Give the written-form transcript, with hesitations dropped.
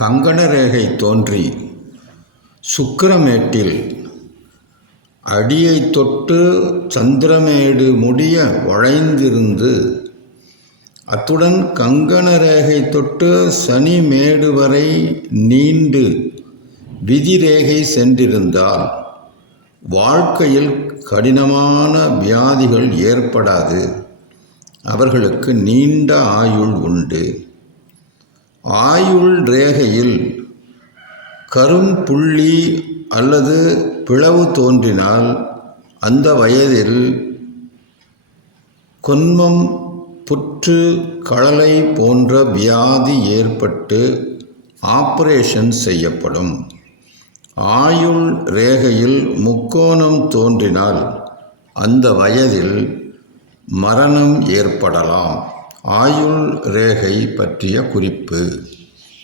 கங்கணரேகை தோன்றி சுக்கிரமேட்டில் அடியைத் தொட்டு சந்திரமேடு முடிய வளைந்திருந்து, அத்துடன் கங்கணரேகை தொட்டு சனிமேடு வரை நீண்டு விதிரேகை சென்றிருந்தால் வாழ்க்கையில் கடினமான வியாதிகள் ஏற்படாது. அவர்களுக்கு நீண்ட ஆயுள் உண்டு. ஆயுள் ரேகையில் கரும்புள்ளி அல்லது பிளவு தோன்றினால் அந்த வயதில் கொன்மம், புற்று, கழலை போன்ற வியாதி ஏற்பட்டு ஆபரேஷன் செய்யப்படும். ஆயுள் ரேகையில் முக்கோணம் தோன்றினால் அந்த வயதில் மரணம் ஏற்படலாம். ஆயுள் ரேகை பற்றிய குறிப்பு.